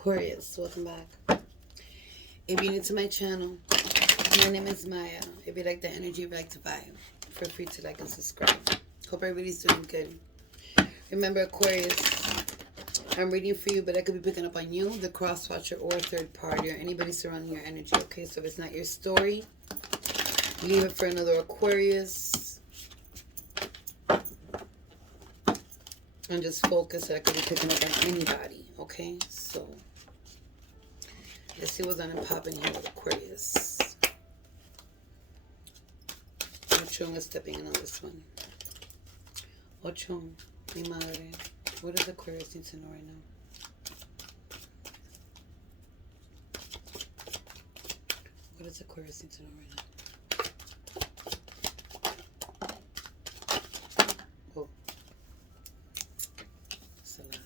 Aquarius, welcome back. If you're new to my channel, my name is Maya. If you like the energy, if you like to vibe, feel free to like and subscribe. Hope everybody's doing good. Remember, Aquarius, I'm reading for you, but I could be picking up on you, the cross watcher, or a third party, or anybody surrounding your energy, okay? So if it's not your story, leave it for another Aquarius. And just focus that I could be picking up on anybody, okay? So let's see what's on and popping here with Aquarius. Ochon is stepping in on this one. Ochon, mi madre. What does Aquarius need to know right now? What does Aquarius need to know right now? Oh, it's a lot.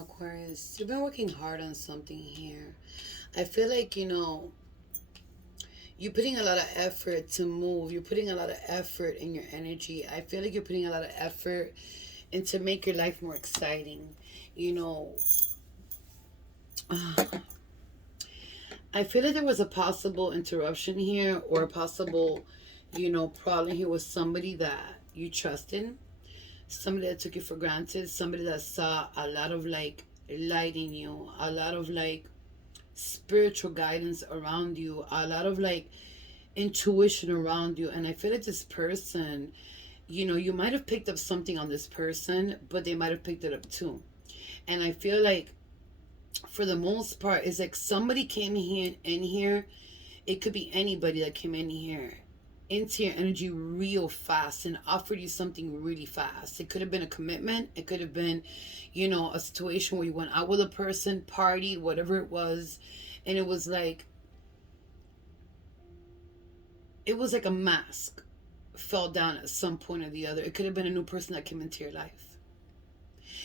Aquarius, you've been working hard on something here. I feel like, you're putting a lot of effort to move. You're putting a lot of effort in your energy. I feel like you're putting a lot of effort into make your life more exciting. You know, I feel like there was a possible interruption here or a possible, problem here with somebody that you trusted, somebody that took you for granted, somebody that saw a lot of like light in you, a lot of like spiritual guidance around you, a lot of like intuition around you. And I feel like this person, you might have picked up something on this person, but they might have picked it up too. And I feel like for the most part, it's like somebody came in here. It could be anybody that came in here into your energy real fast and offered you something really fast. It could have been a commitment. It could have been, a situation where you went out with a person, partied, whatever it was. And it was like a mask fell down at some point or the other. It could have been a new person that came into your life.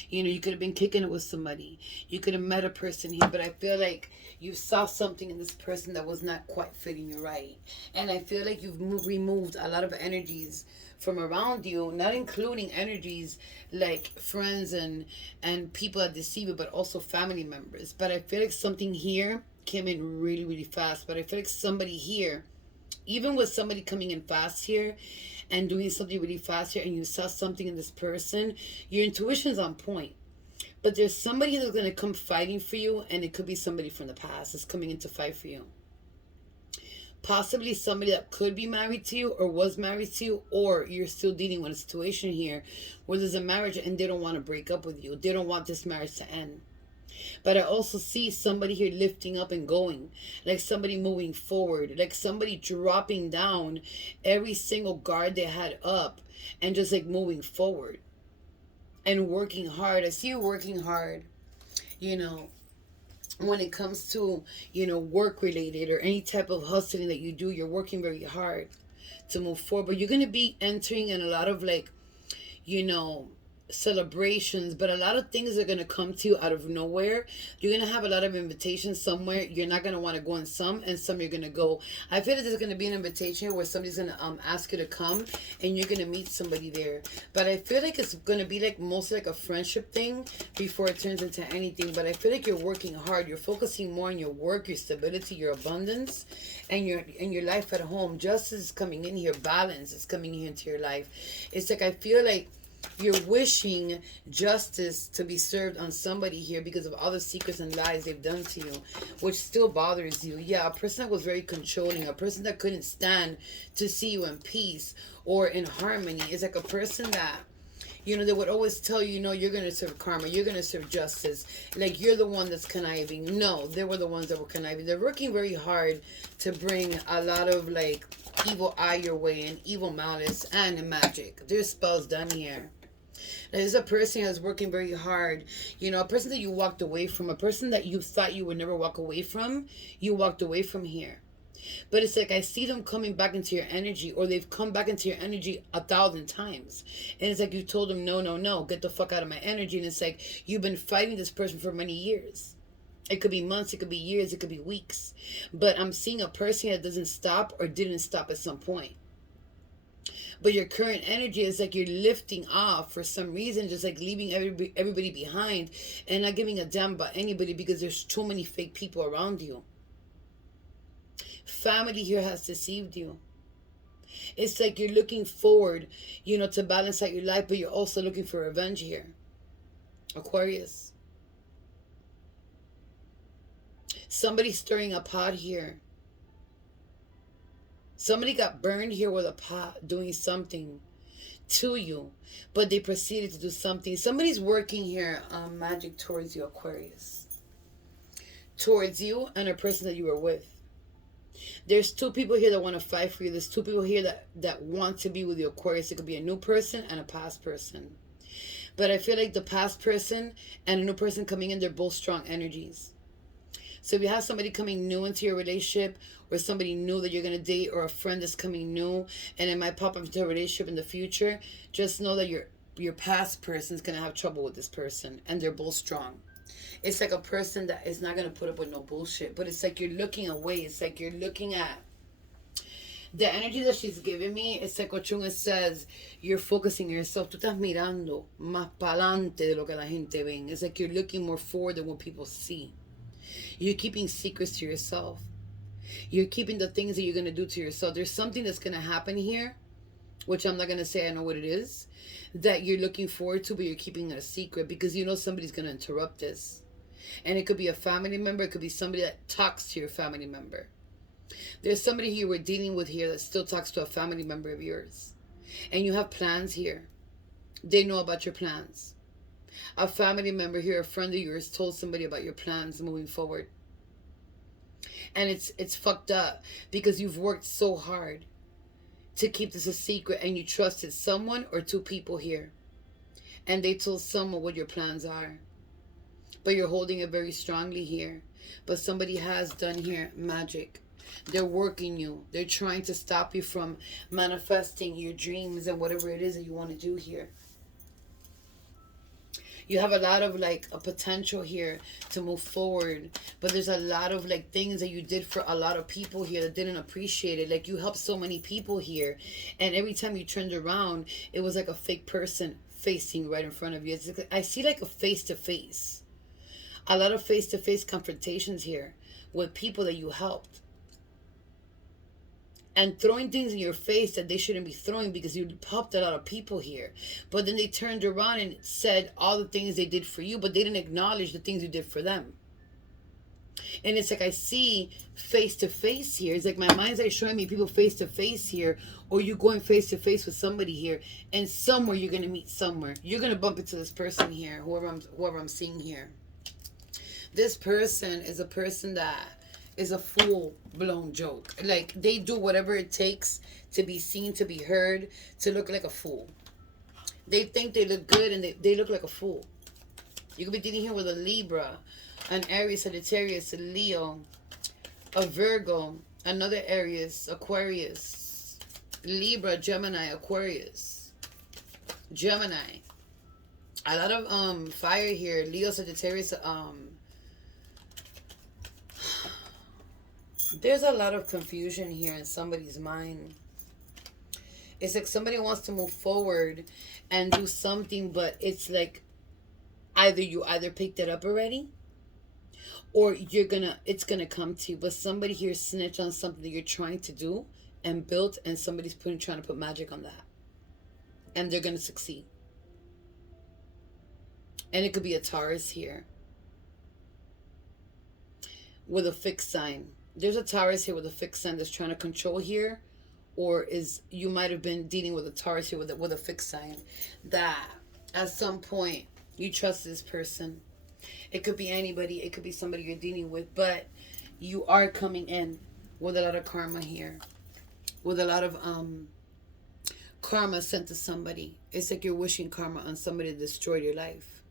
You could have been kicking it with somebody. You could have met a person here, but I feel like you saw something in this person that was not quite fitting you right. And I feel like you've removed a lot of energies from around you, not including energies like friends and people that deceive you, but also family members. But I feel like something here came in really, really fast. But I feel like somebody here, even with somebody coming in fast here and doing something really fast here, and you saw something in this person, your intuition's on point. But there's somebody that's going to come fighting for you, and it could be somebody from the past that's coming in to fight for you. Possibly somebody that could be married to you or was married to you, or you're still dealing with a situation here where there's a marriage and they don't want to break up with you. They don't want this marriage to end. But I also see somebody here lifting up and going, like somebody moving forward, like somebody dropping down every single guard they had up and just like moving forward and working hard. I see you working hard, when it comes to, work related or any type of hustling that you do. You're working very hard to move forward. But you're going to be entering in a lot of like, you know, celebrations, but a lot of things are going to come to you out of nowhere. You're going to have a lot of invitations somewhere. You're not going to want to go in some, and some you're going to go. I feel that there's going to be an invitation where somebody's going to ask you to come, and you're going to meet somebody there. But I feel like it's going to be like mostly like a friendship thing before it turns into anything. But I feel like you're working hard. You're focusing more on your work, your stability, your abundance, and your life at home. Justice is coming in here. Balance is coming here into your life. It's like I feel like you're wishing justice to be served on somebody here because of all the secrets and lies they've done to you, which still bothers you. Yeah, a person that was very controlling, a person that couldn't stand to see you in peace or in harmony. Is like a person that, they would always tell you, you're going to serve karma, you're going to serve justice. Like, you're the one that's conniving. No, they were the ones that were conniving. They're working very hard to bring a lot of, like, evil eye your way and evil malice and magic. There's spells done here. There's a person that's working very hard. A person that you walked away from, a person that you thought you would never walk away from, you walked away from here. But it's like I see them coming back into your energy, or they've come back into your energy 1,000 times. And it's like you told them, no, no, no, get the fuck out of my energy. And it's like you've been fighting this person for many years. It could be months, it could be years, it could be weeks. But I'm seeing a person that doesn't stop or didn't stop at some point. But your current energy is like you're lifting off for some reason, just like leaving everybody behind and not giving a damn about anybody because there's too many fake people around you. Family here has deceived you. It's like you're looking forward, to balance out your life, but you're also looking for revenge here. Aquarius. Somebody's stirring a pot here. Somebody got burned here with a pot doing something to you, but they proceeded to do something. Somebody's working here magic towards you, Aquarius. Towards you and a person that you were with. There's two people here that want to fight for you. There's two people here that want to be with you, Aquarius. It could be a new person and a past person. But I feel like the past person and a new person coming in, they're both strong energies. So if you have somebody coming new into your relationship, or somebody new that you're going to date, or a friend that's coming new, and it might pop up into a relationship in the future, just know that your past person is going to have trouble with this person, and they're both strong. It's like a person that is not going to put up with no bullshit, but it's like you're looking away. It's like you're looking at the energy that she's giving me. It's like what Chunga says, you're focusing yourself. Tú estás mirando más pa'lante de lo que la gente ven. It's like you're looking more forward than what people see. You're keeping secrets to yourself. You're keeping the things that you're going to do to yourself. There's something that's going to happen here, which I'm not going to say I know what it is, that you're looking forward to, but you're keeping it a secret because you know somebody's going to interrupt this. And it could be a family member. It could be somebody that talks to your family member. There's somebody here we're dealing with here that still talks to a family member of yours. And you have plans here. They know about your plans. A family member here, a friend of yours, told somebody about your plans moving forward. And it's fucked up because you've worked so hard to keep this a secret, and you trusted someone or two people here. And they told someone what your plans are. But you're holding it very strongly here. But somebody has done here magic. They're working you. They're trying to stop you from manifesting your dreams and whatever it is that you want to do here. You have a lot of like a potential here to move forward, but there's a lot of like things that you did for a lot of people here that didn't appreciate it. Like you helped so many people here, and every time you turned around, it was like a fake person facing right in front of you. It's like, I see like a face-to-face. A lot of face-to-face confrontations here with people that you helped. And throwing things in your face that they shouldn't be throwing because you helped a lot of people here. But then they turned around and said all the things they did for you, but they didn't acknowledge the things you did for them. And it's like I see face-to-face here. It's like my mind's like showing me people face-to-face here, or you going face-to-face with somebody here, and somewhere you're going to meet somewhere. You're going to bump into this person here, whoever I'm seeing here. This person is a person that is a full-blown joke. Like, they do whatever it takes to be seen, to be heard, to look like a fool. They think they look good, and they look like a fool. You could be dealing here with a Libra, an Aries, Sagittarius, a Leo, a Virgo, another Aries, Aquarius, Libra, Gemini, Aquarius, Gemini. A lot of fire here. Leo, Sagittarius, there's a lot of confusion here in somebody's mind. It's like somebody wants to move forward and do something, but it's like you either picked it up already, or it's gonna come to you. But somebody here snitched on something that you're trying to do and built, and somebody's trying to put magic on that, and they're gonna succeed. And it could be a Taurus here with a fixed sign. There's a Taurus here with a fixed sign that's trying to control here, or you might have been dealing with a Taurus here with a fixed sign that at some point you trust this person. It could be anybody. It could be somebody you're dealing with, but you are coming in with a lot of karma here, with a lot of karma sent to somebody. It's like you're wishing karma on somebody that destroyed your life.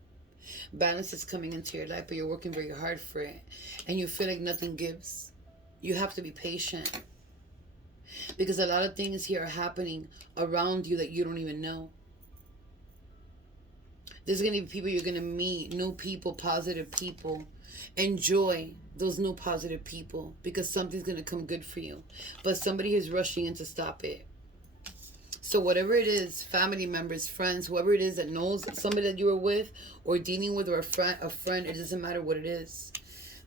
Balance is coming into your life, but you're working very hard for it, and you feel like nothing gives. You have to be patient, because a lot of things here are happening around you that you don't even know. There's going to be people you're going to meet, new people, positive people. Enjoy those new positive people, because something's going to come good for you. But somebody is rushing in to stop it. So whatever it is, family members, friends, whoever it is that knows somebody that you were with or dealing with, or a friend, it doesn't matter what it is.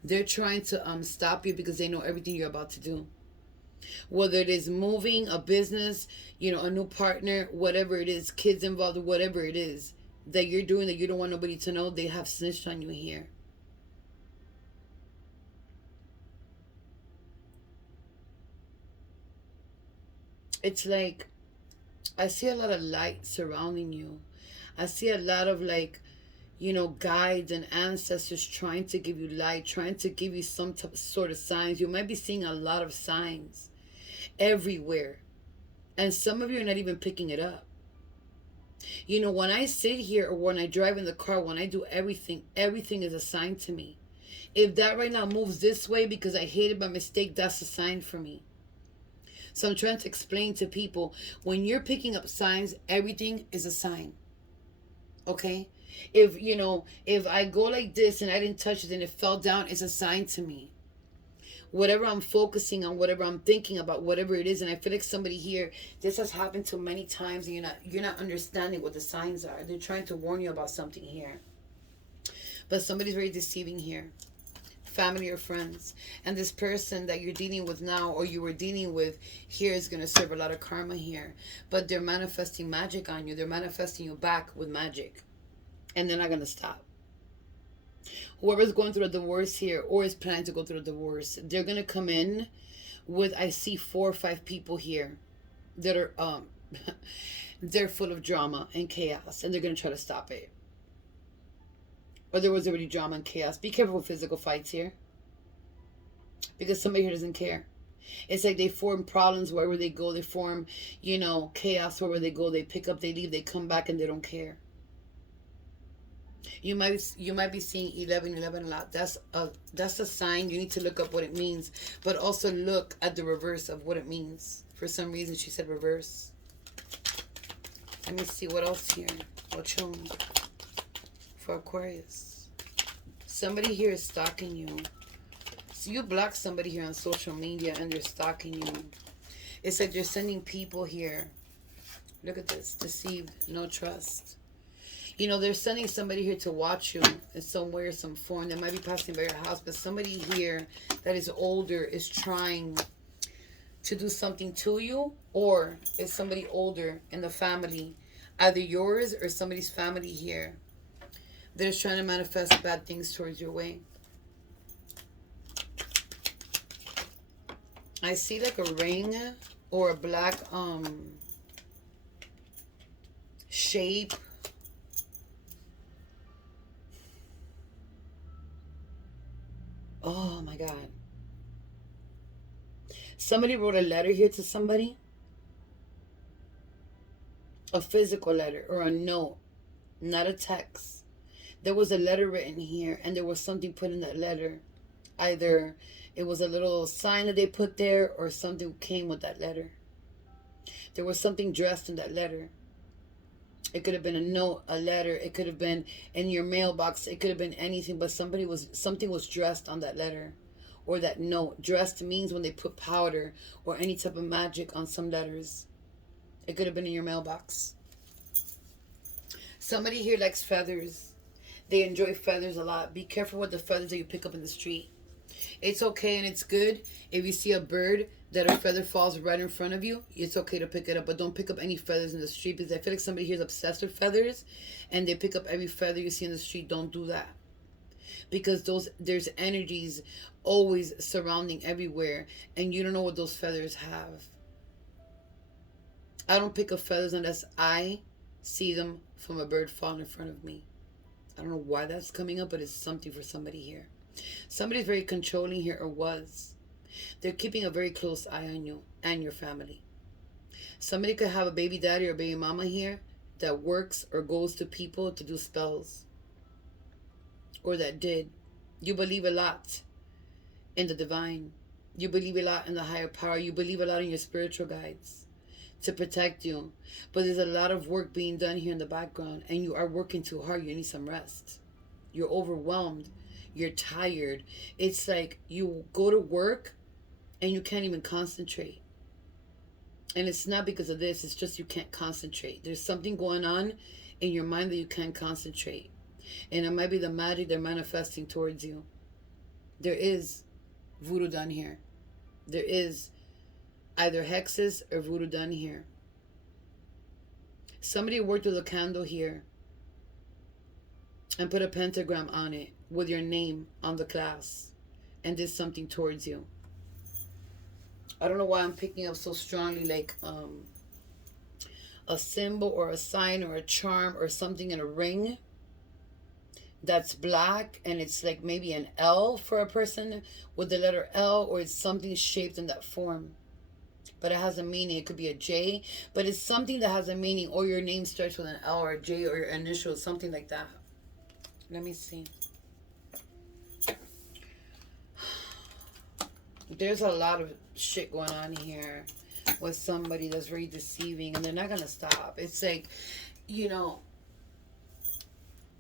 They're trying to stop you because they know everything you're about to do. Whether it is moving, a business, a new partner, whatever it is, kids involved, whatever it is that you're doing that you don't want nobody to know, they have snitched on you here. It's like I see a lot of light surrounding you. I see a lot of like, guides and ancestors trying to give you light, trying to give you some type, sort of signs. You might be seeing a lot of signs everywhere. And some of you are not even picking it up. When I sit here or when I drive in the car, when I do everything, everything is a sign to me. If that right now moves this way because I hit it by mistake, that's a sign for me. So I'm trying to explain to people, when you're picking up signs, everything is a sign. Okay? If I go like this and I didn't touch it and it fell down, it's a sign to me. Whatever I'm focusing on, whatever I'm thinking about, whatever it is, and I feel like somebody here, this has happened to many times, and you're not understanding what the signs are. They're trying to warn you about something here. But somebody's very deceiving here. Family or friends. And this person that you're dealing with now, or you were dealing with here, is going to serve a lot of karma here. But they're manifesting magic on you. They're manifesting you back with magic. And they're not going to stop. Whoever's going through a divorce here or is planning to go through a divorce, they're going to come in with, I see 4 or 5 people here that are they're full of drama and chaos, and they're going to try to stop it. Or there was already drama and chaos. Be careful with physical fights here, because somebody here doesn't care. It's like they form problems wherever they go. They form, chaos wherever they go. They pick up, they leave, they come back, and they don't care. You might be seeing 1111 a lot. That's a sign. You need to look up what it means, but also look at the reverse of what it means. For some reason, she said reverse. Let me see what else here. Ochon for Aquarius. Somebody here is stalking you. So you block somebody here on social media and they're stalking you. It's like they're sending people here. Look at this. Deceived. No trust. They're sending somebody here to watch you in some way or some form. They might be passing by your house, but somebody here that is older is trying to do something to you, or is somebody older in the family, either yours or somebody's family here, that is trying to manifest bad things towards your way. I see like a ring or a black shape. Oh my God. Somebody wrote a letter here to somebody. A physical letter or a note, not a text. There was a letter written here, and there was something put in that letter. Either it was a little sign that they put there, or something came with that letter. There was something dressed in that letter. It could have been a note, a letter. It could have been in your mailbox. It could have been anything, but something was dressed on that letter or that note. Dressed means when they put powder or any type of magic on some letters. It could have been in your mailbox. Somebody here likes feathers. They enjoy feathers a lot. Be careful with the feathers that you pick up in the street. It's okay and it's good if you see a bird that a feather falls right in front of you. It's okay to pick it up, but don't pick up any feathers in the street, because I feel like somebody here is obsessed with feathers and they pick up every feather you see in the street. Don't do that, because there's energies always surrounding everywhere, and you don't know what those feathers have. I don't pick up feathers unless I see them from a bird falling in front of me. I don't know why that's coming up, but it's something for somebody here. Somebody's very controlling here, or was. They're keeping a very close eye on you and your family. Somebody could have a baby daddy or baby mama here that works or goes to people to do spells. Or that did. You believe a lot in the divine. You believe a lot in the higher power. You believe a lot in your spiritual guides to protect you. But there's a lot of work being done here in the background, and you are working too hard. You need some rest. You're overwhelmed. You're tired. It's like you go to work and you can't even concentrate. And it's not because of this, it's just you can't concentrate. There's something going on in your mind that you can't concentrate. And it might be the magic they're manifesting towards you. There is voodoo done here. There is either hexes or voodoo done here. Somebody worked with a candle here and put a pentagram on it with your name on the glass and did something towards you. I don't know why I'm picking up so strongly, like a symbol or a sign or a charm or something in a ring that's black, and it's like maybe an L for a person with the letter L, or it's something shaped in that form. But it has a meaning. It could be a J, but it's something that has a meaning, or your name starts with an L or a J or your initials, something like that. Let me see. There's a lot of shit going on here with somebody that's very deceiving, and they're not gonna stop. It's like, you know,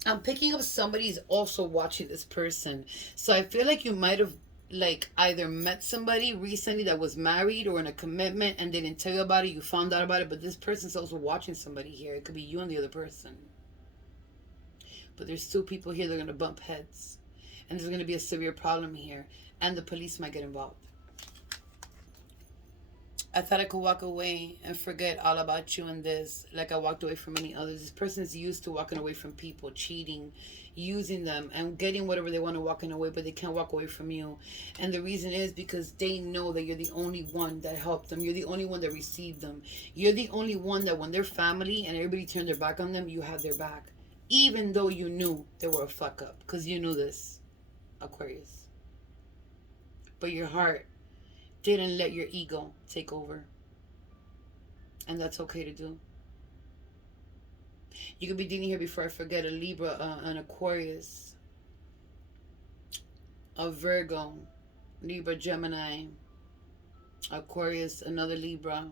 I'm picking up somebody's also watching this person. So I feel like you might have like either met somebody recently that was married or in a commitment and they didn't tell you about it, you found out about it, but this person's also watching somebody here. It could be you and the other person. But there's two people here that are going to bump heads. And there's going to be a severe problem here. And the police might get involved. I thought I could walk away and forget all about you and this, like I walked away from many others. This person is used to walking away from people, cheating, using them, and getting whatever they want to walking away, but they can't walk away from you. And the reason is because they know that you're the only one that helped them. You're the only one that received them. You're the only one that when their family and everybody turned their back on them, you had their back. Even though you knew they were a fuck up. Because you knew this, Aquarius. But your heart didn't let your ego take over. And that's okay to do. You could be dealing here, before I forget, a Libra, an Aquarius, a Virgo, Libra, Gemini, Aquarius, another Libra,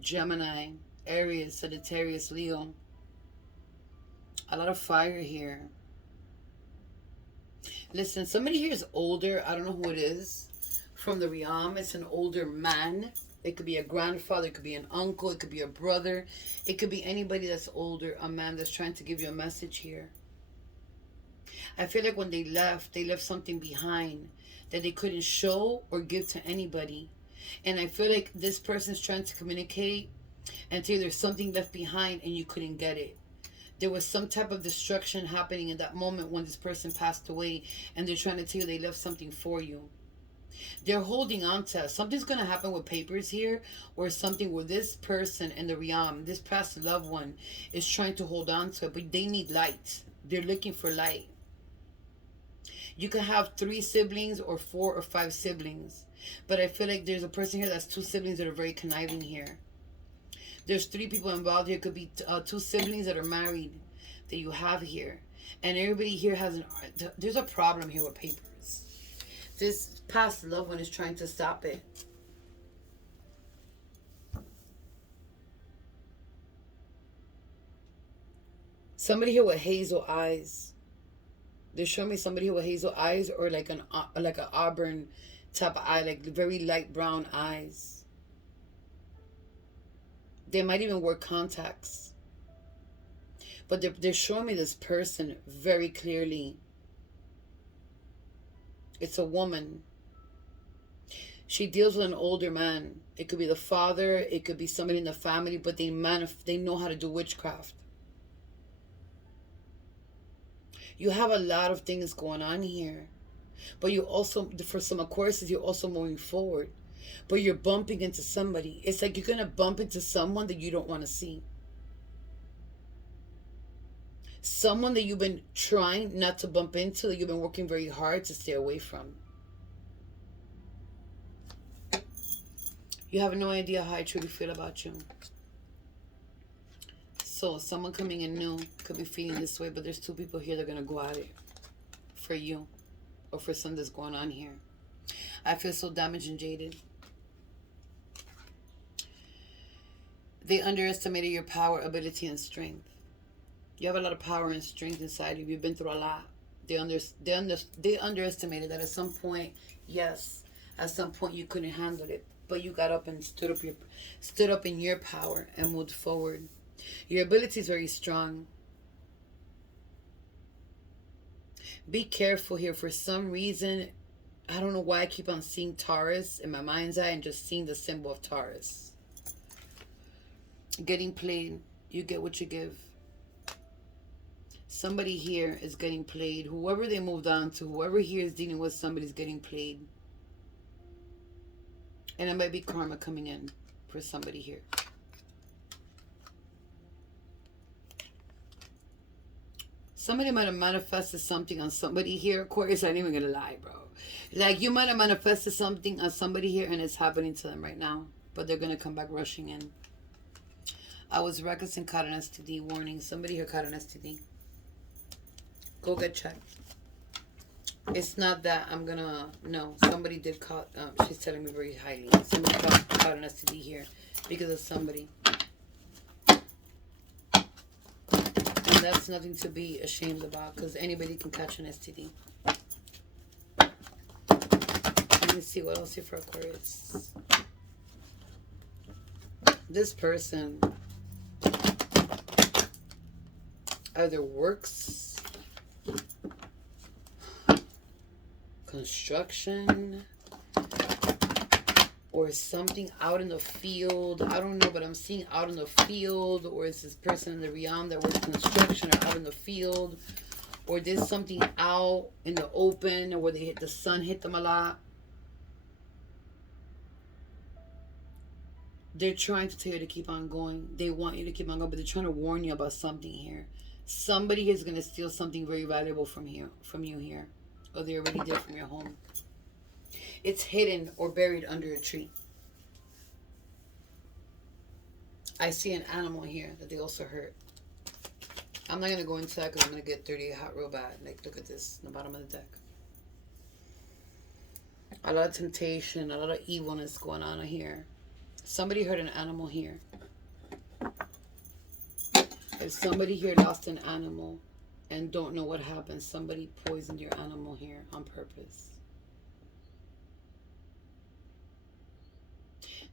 Gemini, Aries, Sagittarius, Leo. A lot of fire here. Listen, somebody here is older. I don't know who it is. From the realm, it's an older man. It could be a grandfather, it could be an uncle, it could be a brother, it could be anybody that's older, a man that's trying to give you a message here. I feel like when they left something behind that they couldn't show or give to anybody. And I feel like this person's trying to communicate and tell you there's something left behind and you couldn't get it. There was some type of destruction happening in that moment when this person passed away, and they're trying to tell you they left something for you. They're holding on to something's going to happen with papers here, or something where this person in the realm, this past loved one, is trying to hold on to it, but they need light. They're looking for light. You can have 3 siblings or 4 or 5 siblings, but I feel like there's a person here that's 2 siblings that are very conniving here. There's 3 people involved here. It could be 2 siblings that are married that you have here, and everybody here has there's a problem here with papers. This past loved one is trying to stop it. Somebody here with hazel eyes. They're showing me somebody here with hazel eyes, or like an auburn type of eye, like very light brown eyes. They might even wear contacts. But they're showing me this person very clearly. It's a woman. She deals with an older man. It could be the father. It could be somebody in the family. But they know how to do witchcraft. You have a lot of things going on here. But you also, for some Aquarius, you're also moving forward. But you're bumping into somebody. It's like you're going to bump into someone that you don't want to see. Someone that you've been trying not to bump into, that you've been working very hard to stay away from. You have no idea how I truly feel about you. So someone coming in new could be feeling this way, but there's 2 people here that are going to go at it for you, or for something that's going on here. I feel so damaged and jaded. They underestimated your power, ability, and strength. You have a lot of power and strength inside you. You've been through a lot. They underestimated that at some point, yes, at some point you couldn't handle it. but you got up and stood up in your power and moved forward. Your ability is very strong. Be careful here. For some reason, I don't know why I keep on seeing Taurus in my mind's eye and just seeing the symbol of Taurus. Getting played. You get what you give. Somebody here is getting played. Whoever they moved on to, whoever here is dealing with somebody's getting played. And it might be karma coming in for somebody here. Somebody might have manifested something on somebody here. Aquarius, I ain't even gonna lie, bro. Like, you might have manifested something on somebody here and it's happening to them right now. But they're gonna come back rushing in. I was reckless and caught an STD. Warning, somebody here caught an STD. Go get checked. It's not that I'm gonna... No, somebody did caught... she's telling me very highly. Somebody caught an STD here because of somebody. And that's nothing to be ashamed about because anybody can catch an STD. Let me see what else here for Aquarius. This person either works... construction or something out in the field. I don't know, but I'm seeing out in the field, or is this person in the realm that works construction or out in the field, or there's something out in the open, or where they hit the sun hit them a lot. They're trying to tell you to keep on going. They want you to keep on going, but they're trying to warn you about something here. Somebody is going to steal something very valuable from you here. Or they already did from your home. It's hidden or buried under a tree. I see an animal here that they also hurt. I'm not going to go into that because I'm going to get 38 hot real bad. Like, look at this in the bottom of the deck. A lot of temptation, a lot of evilness going on here. Somebody hurt an animal here. If somebody here lost an animal and don't know what happened, somebody poisoned your animal here on purpose.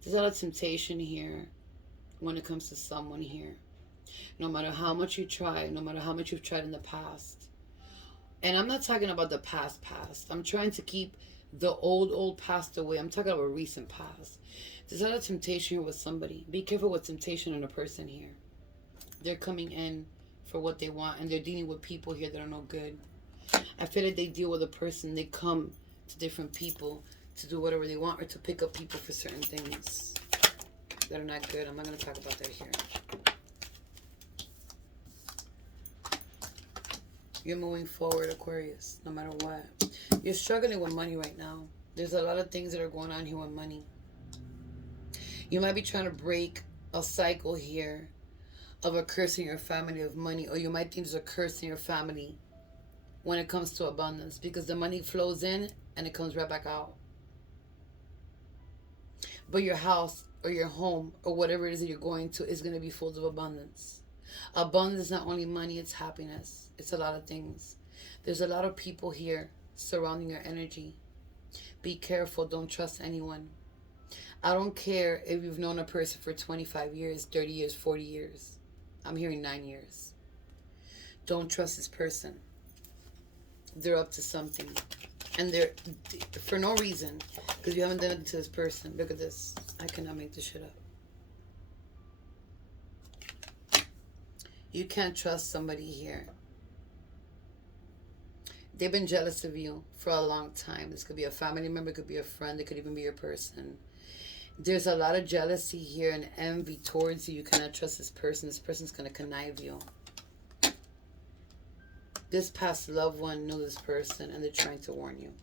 There's a lot of temptation here when it comes to someone here. No matter how much you try, no matter how much you've tried in the past. And I'm not talking about the past. I'm trying to keep the old past away. I'm talking about recent past. There's a lot of temptation here with somebody. Be careful with temptation in a person here. They're coming in for what they want, and they're dealing with people here that are no good. I feel like they deal with a person. They come to different people to do whatever they want, or to pick up people for certain things that are not good. I'm not going to talk about that here. You're moving forward, Aquarius, no matter what. You're struggling with money right now. There's a lot of things that are going on here with money. You might be trying to break a cycle here of a curse in your family of money, or you might think there's a curse in your family when it comes to abundance, because the money flows in and it comes right back out. But your house or your home or whatever it is that you're going to is going to be full of abundance. Abundance is not only money, it's happiness. It's a lot of things. There's a lot of people here surrounding your energy. Be careful. Don't trust anyone. I don't care if you've known a person for 25 years, 30 years, 40 years. I'm hearing 9 years. Don't trust this person. They're up to something. And they're, for no reason, because you haven't done it to this person. Look at this. I cannot make this shit up. You can't trust somebody here. They've been jealous of you for a long time. This could be a family member, it could be a friend, it could even be your person. There's a lot of jealousy here and envy towards you. You cannot trust this person. This person's going to connive you. This past loved one knew this person and they're trying to warn you.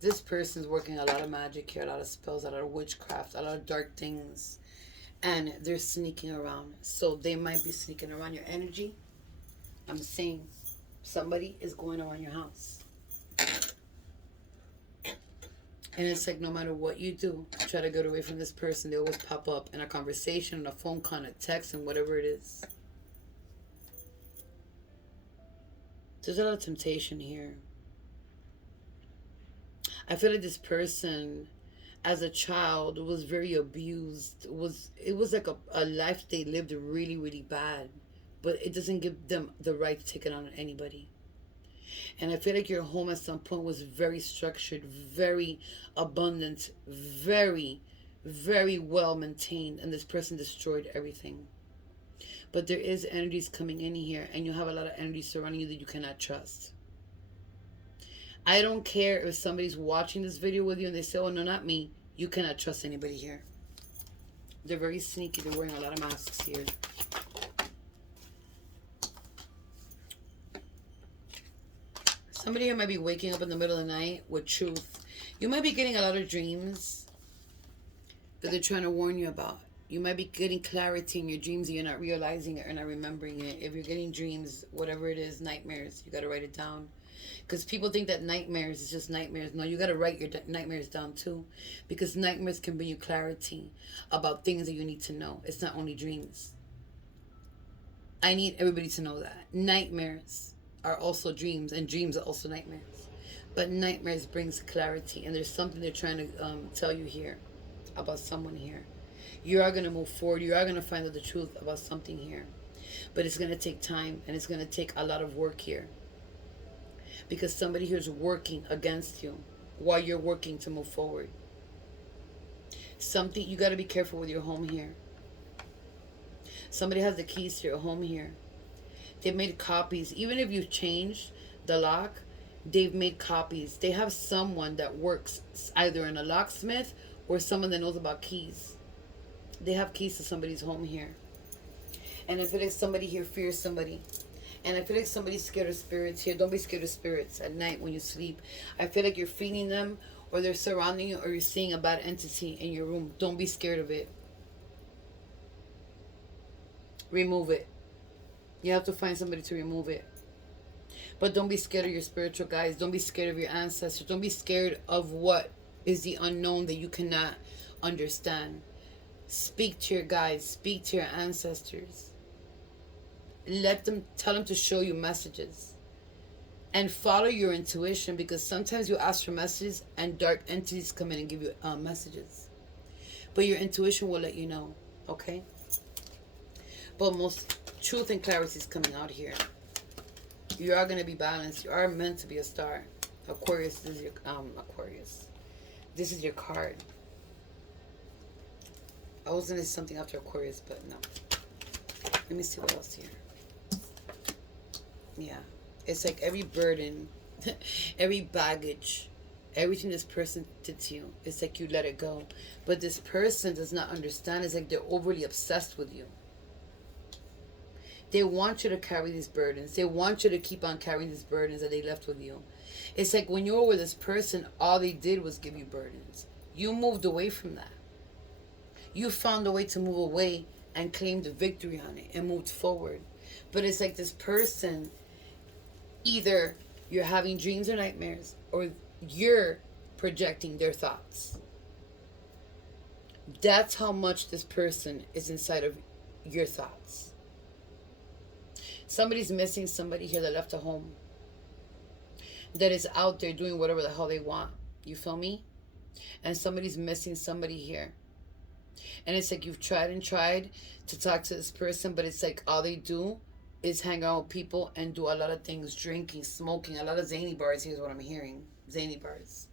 This person's working a lot of magic here, a lot of spells, a lot of witchcraft, a lot of dark things. And they're sneaking around. So they might be sneaking around your energy. I'm saying somebody is going around your house. And it's like no matter what you do, try to get away from this person, they always pop up in a conversation, in a phone call, a text, and whatever it is. There's a lot of temptation here. I feel like this person as a child was very abused. It was like a life they lived really, really bad. But it doesn't give them the right to take it on anybody. And I feel like your home at some point was very structured, very abundant, very, very well maintained, and this person destroyed everything. But there is energies coming in here, and you have a lot of energies surrounding you that you cannot trust. I don't care if somebody's watching this video with you and they say, oh, no, not me. You cannot trust anybody here. They're very sneaky. They're wearing a lot of masks here. Somebody here might be waking up in the middle of the night with truth. You might be getting a lot of dreams that they're trying to warn you about. You might be getting clarity in your dreams and you're not realizing it or not remembering it. If you're getting dreams, whatever it is, nightmares, you got to write it down. Because people think that nightmares is just nightmares. No, you got to write your nightmares down too. Because nightmares can bring you clarity about things that you need to know. It's not only dreams. I need everybody to know that. Nightmares are also dreams, and dreams are also nightmares. But nightmares brings clarity, and there's something they're trying to tell you here about someone here. You are going to move forward. You are going to find out the truth about something here. But it's going to take time, and it's going to take a lot of work here. Because somebody here is working against you while you're working to move forward. Something, you got to be careful with your home here. Somebody has the keys to your home here. They've made copies. Even if you've changed the lock, they've made copies. They have someone that works either in a locksmith or someone that knows about keys. They have keys to somebody's home here. And I feel like somebody here fears somebody. And I feel like somebody's scared of spirits here. Don't be scared of spirits at night when you sleep. I feel like you're feeding them, or they're surrounding you, or you're seeing a bad entity in your room. Don't be scared of it. Remove it. You have to find somebody to remove it. But don't be scared of your spiritual guides. Don't be scared of your ancestors. Don't be scared of what is the unknown that you cannot understand. Speak to your guides. Speak to your ancestors. Let them, tell them to show you messages. And follow your intuition, because sometimes you ask for messages and dark entities come in and give you messages. But your intuition will let you know. Okay? But most truth and clarity is coming out here. You are going to be balanced. You are meant to be a star. Aquarius, this is your Aquarius. This is your card. I was going to say something after Aquarius, but no. Let me see what else here. Yeah. It's like every burden, every baggage, everything this person did to you, it's like you let it go. But this person does not understand. It's like they're overly obsessed with you. They want you to carry these burdens. They want you to keep on carrying these burdens that they left with you. It's like when you were with this person, all they did was give you burdens. You moved away from that. You found a way to move away and claimed the victory on it and moved forward. But it's like this person, either you're having dreams or nightmares, or you're projecting their thoughts. That's how much this person is inside of your thoughts. Somebody's missing somebody here that left a home, that is out there doing whatever the hell they want. You feel me? And somebody's missing somebody here. And it's like you've tried and tried to talk to this person, but it's like all they do is hang out with people and do a lot of things, drinking, smoking, a lot of zany bars. Here's what I'm hearing. Zany bars.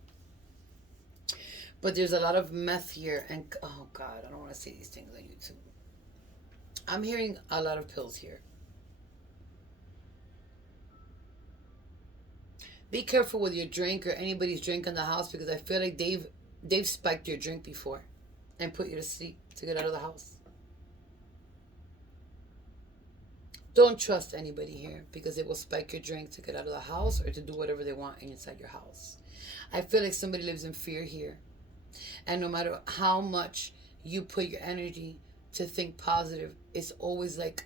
But there's a lot of meth here. And, oh God, I don't want to say these things on YouTube. I'm hearing a lot of pills here. Be careful with your drink or anybody's drink in the house, because I feel like they've spiked your drink before and put you to sleep to get out of the house. Don't trust anybody here, because it will spike your drink to get out of the house or to do whatever they want inside your house. I feel like somebody lives in fear here. And no matter how much you put your energy to think positive, it's always like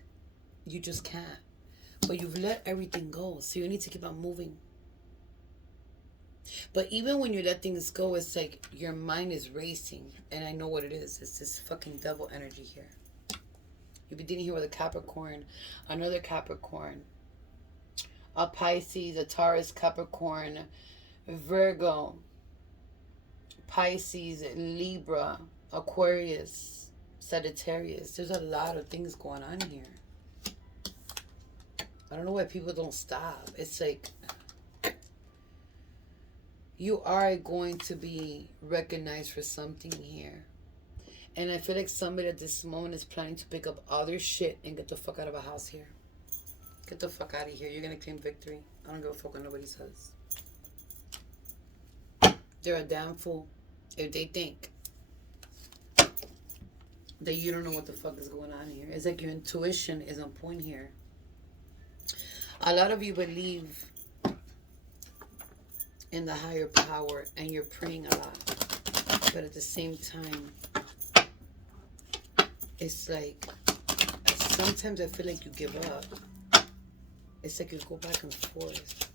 you just can't. But you've let everything go, so you need to keep on moving. But even when you let things go, it's like your mind is racing. And I know what it is. It's this fucking devil energy here. You'll be dealing here with a Capricorn, another Capricorn, a Pisces, a Taurus, Capricorn, Virgo. Pisces, Libra, Aquarius, Sagittarius. There's a lot of things going on here. I don't know why people don't stop. It's like you are going to be recognized for something here. And I feel like somebody at this moment is planning to pick up all their shit and get the fuck out of a house here. Get the fuck out of here. You're going to claim victory. I don't give a fuck what nobody says. They're a damn fool if they think that you don't know what the fuck is going on here. It's like your intuition is on point here. A lot of you believe in the higher power and you're praying a lot. But at the same time, it's like sometimes I feel like you give up. It's like you go back and forth.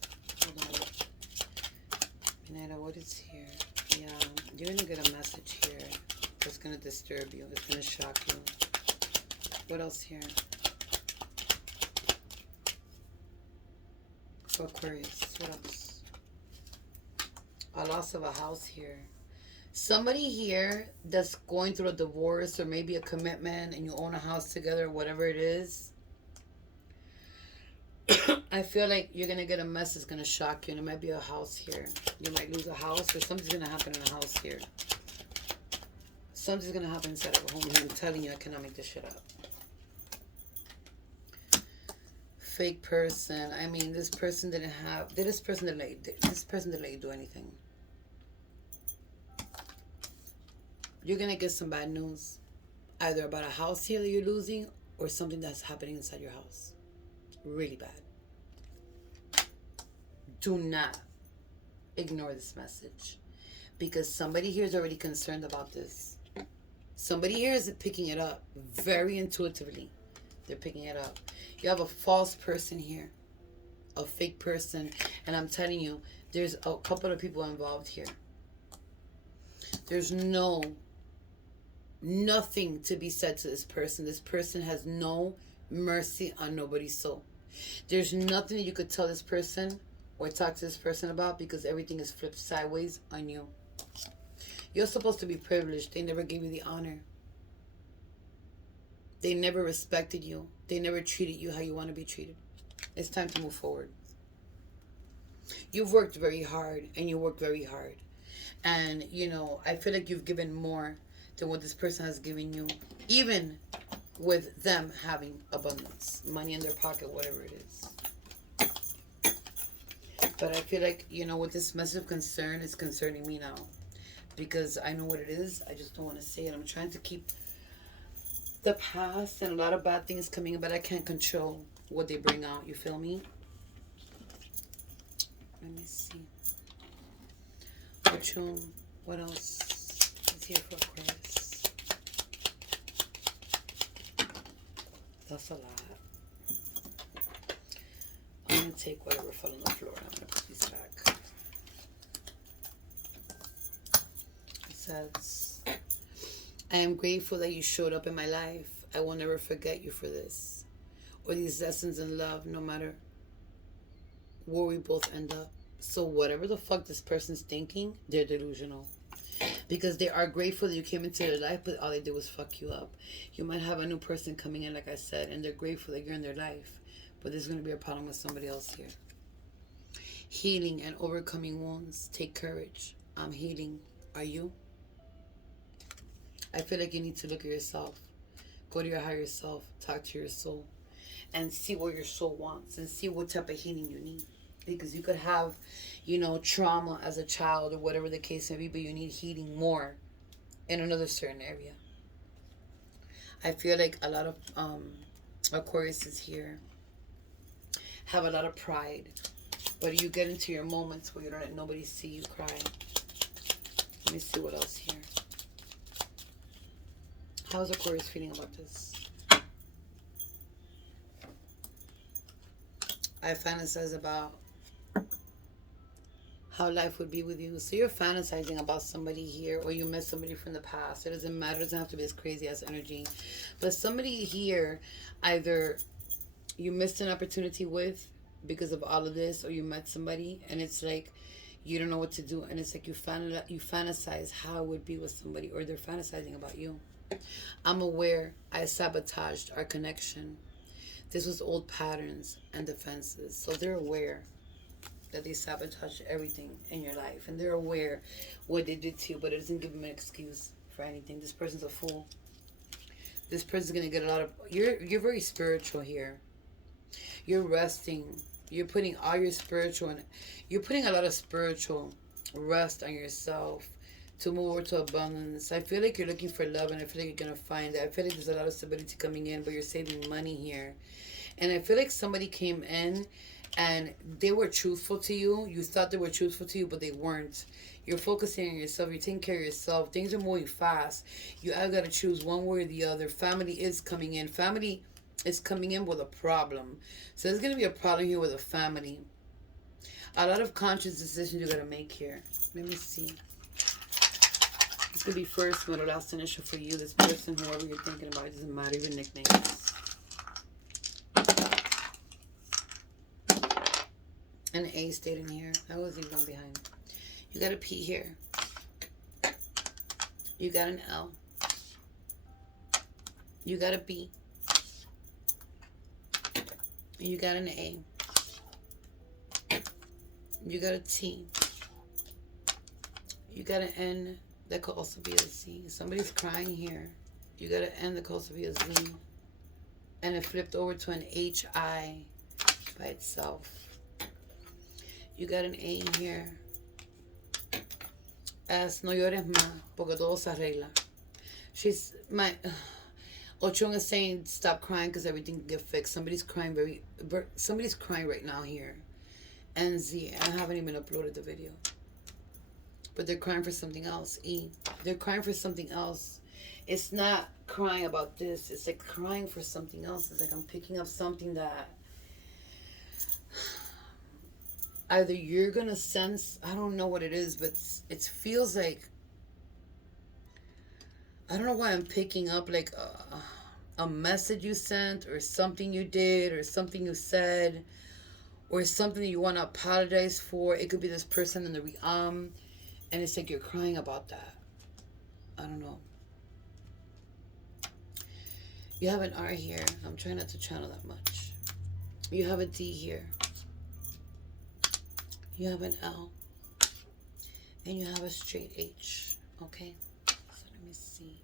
Hold on. Pineda, what is here? Yeah, you're going to get a message here that's going to disturb you. It's going to shock you. What else here? For Aquarius, what else? A loss of a house here. Somebody here that's going through a divorce or maybe a commitment and you own a house together, whatever it is. I feel like you're going to get a mess that's going to shock you, and it might be a house here. You might lose a house, or something's going to happen in a house here. Something's going to happen inside of a home here. I'm telling you, I cannot make this shit up. Fake person. I mean, this person didn't let you do anything. You're going to get some bad news. Either about a house here that you're losing or something that's happening inside your house. Really bad. Do not ignore this message. Because somebody here is already concerned about this. Somebody here is picking it up very intuitively. They're picking it up. You have a false person here. A fake person. And I'm telling you, there's a couple of people involved here. There's nothing to be said to this person. This person has no mercy on nobody's soul. There's nothing that you could tell this person or talk to this person about because everything is flipped sideways on you. You're supposed to be privileged. They never gave you the honor. They never respected you. They never treated you how you want to be treated. It's time to move forward. You've worked very hard and you worked very hard. And, you know, I feel like you've given more than what this person has given you. Even with them having abundance. Money in their pocket, whatever it is. But I feel like, you know, with this message of concern, it's concerning me now. Because I know what it is. I just don't want to say it. I'm trying to keep the past and a lot of bad things coming, but I can't control what they bring out. You feel me? Let me see. Fortune. What else is here for Aquarius? That's a lot. I'm going to take whatever fell on the floor and I'm going to put these back. It says, I am grateful that you showed up in my life. I will never forget you for this. Or these lessons in love, no matter where we both end up. So whatever the fuck this person's thinking, they're delusional. Because they are grateful that you came into their life, but all they did was fuck you up. You might have a new person coming in, like I said, and they're grateful that you're in their life. But there's going to be a problem with somebody else here. Healing and overcoming wounds. Take courage. I'm healing. Are you? I feel like you need to look at yourself. Go to your higher self. Talk to your soul. And see what your soul wants. And see what type of healing you need. Because you could have, you know, trauma as a child or whatever the case may be, but you need healing more in another certain area. I feel like a lot of Aquarius is here. Have a lot of pride. But you get into your moments where you don't let nobody see you cry. Let me see what else here. How's Aquarius feeling about this? I fantasize about how life would be with you. So you're fantasizing about somebody here, or you met somebody from the past. It doesn't matter. It doesn't have to be this crazy ass energy. But somebody here, either you missed an opportunity with because of all of this, or you met somebody and it's like You don't know what to do, and it's like you fantasize how it would be with somebody, or they're fantasizing about you. I'm aware I sabotaged our connection. This was old patterns and defenses. So they're aware that they sabotaged everything in your life, and they're aware what they did to you, but it doesn't give them an excuse for anything. This person's a fool. This person's gonna get a lot of. You're very spiritual here. You're resting. You're putting all your spiritual and you're putting a lot of spiritual rest on yourself to move over to abundance. I feel like you're looking for love, and I feel like you're gonna find it. I feel like there's a lot of stability coming in, but you're saving money here. And I feel like somebody came in and they were truthful to you. You thought they were truthful to you, but they weren't. You're focusing on yourself. You're taking care of yourself. Things are moving fast. You either got to choose one way or the other. Family is coming in. Family is coming in with a problem. So there's going to be a problem here with a family. A lot of conscious decisions you got to make here. Let me see. This could be first, middle, last initial for you. This person, whoever you're thinking about, it doesn't matter even nicknames. An A stayed in here. I always leave one behind. You got a P here. You got an L. You got a B. You got an A. You got a T. You got an N. That could also be a Z. Somebody's crying here. You got an N that could also be a Z. And it flipped over to an HI by itself. You got an A in here. S, no llores más, porque todo se arregla. She's, Ochung is saying, stop crying because everything can get fixed. Somebody's crying right now here. And Z, I haven't even uploaded the video. But they're crying for something else. E, they're crying for something else. It's not crying about this. It's like crying for something else. It's like I'm picking up something that either you're going to sense, I don't know what it is, but it feels like, I don't know why I'm picking up like a message you sent, or something you did, or something you said, or something that you want to apologize for. It could be this person in the and it's like you're crying about that. I don't know. You have an R here. I'm trying not to channel that much. You have a D here. You have an L. And you have a straight H. Okay? So let me see.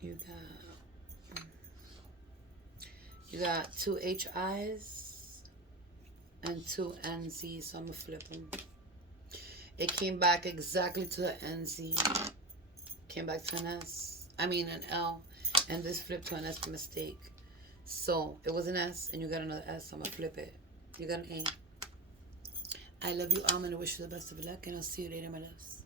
You got two HIs and two NZs. So I'm going to flip them. It came back exactly to the NZ. Came back to an S. I mean an L. And this flipped to an S by mistake. So it was an S and you got another S. So I'm going to flip it. You got an A. I love you all. I'm going to wish you the best of luck, and I'll see you later, my loves.